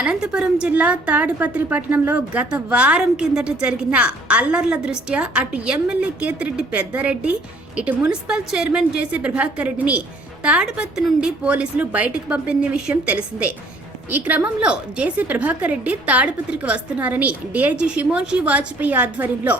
అనంతపురం జిల్లా తాడిపత్రి పట్టణంలో గత వారం కిందట జరిగిన అల్లర్ల దృష్ట్యా అటు ఎమ్మెల్యే కేతిరెడ్డి పెద్దారెడ్డి, ఇటు మున్సిపల్ చైర్మన్ జేసీ ప్రభాకర్ రెడ్డిని తాడిపత్రి నుండి పోలీసులు బయటకు పంపిన విషయం తెలిసిందే. ఈ క్రమంలో జేసీ ప్రభాకర్ రెడ్డి తాడిపత్రికి వస్తున్నారని డీఐజీ షిమోన్జీ వాజ్పేయి ఆధ్వర్యంలో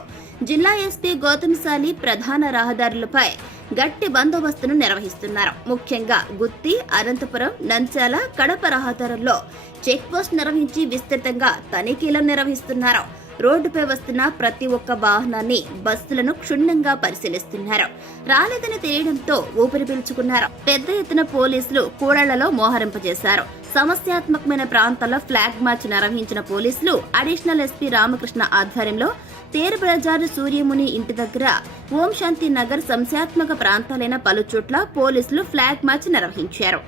జిల్లా ఎస్పీ గౌతమ్సాలి ప్రధాన రహదారులపై గట్టి బందోబస్తును నిర్వహిస్తున్నారు. ముఖ్యంగా గుత్తి, అనంతపురం, నంద్యాల, కడప రహదారుల్లో చెక్ పోస్ట్ నిర్వహించి విస్తృతంగా తనిఖీలను నిర్వహిస్తున్నారు. రోడ్డుపై వస్తున్న ప్రతి ఒక్క వాహనాన్ని, బస్సులను క్షుణ్ణంగా పరిశీలిస్తున్నారు. రాలేదని తెలియడంతో ఊపిరి పీల్చుకున్నారు. పెద్ద ఎత్తున పోలీసులు కూడళ్లలో మోహరింపజేశారు. సమస్యాత్మకమైన ప్రాంతాల్లో ఫ్లాగ్ మార్చ్ నిర్వహించిన పోలీసులు అడిషనల్ ఎస్పీ రామకృష్ణ ఆధ్వర్యంలో తేరు బజారు, సూర్యముని ఇంటి దగ్గర, ఓం శాంతి నగర్, సంశాత్మక ప్రాంతాలైన పలు చోట్ల పోలీసులు ఫ్లాగ్ మార్చ్ నిర్వహించారు.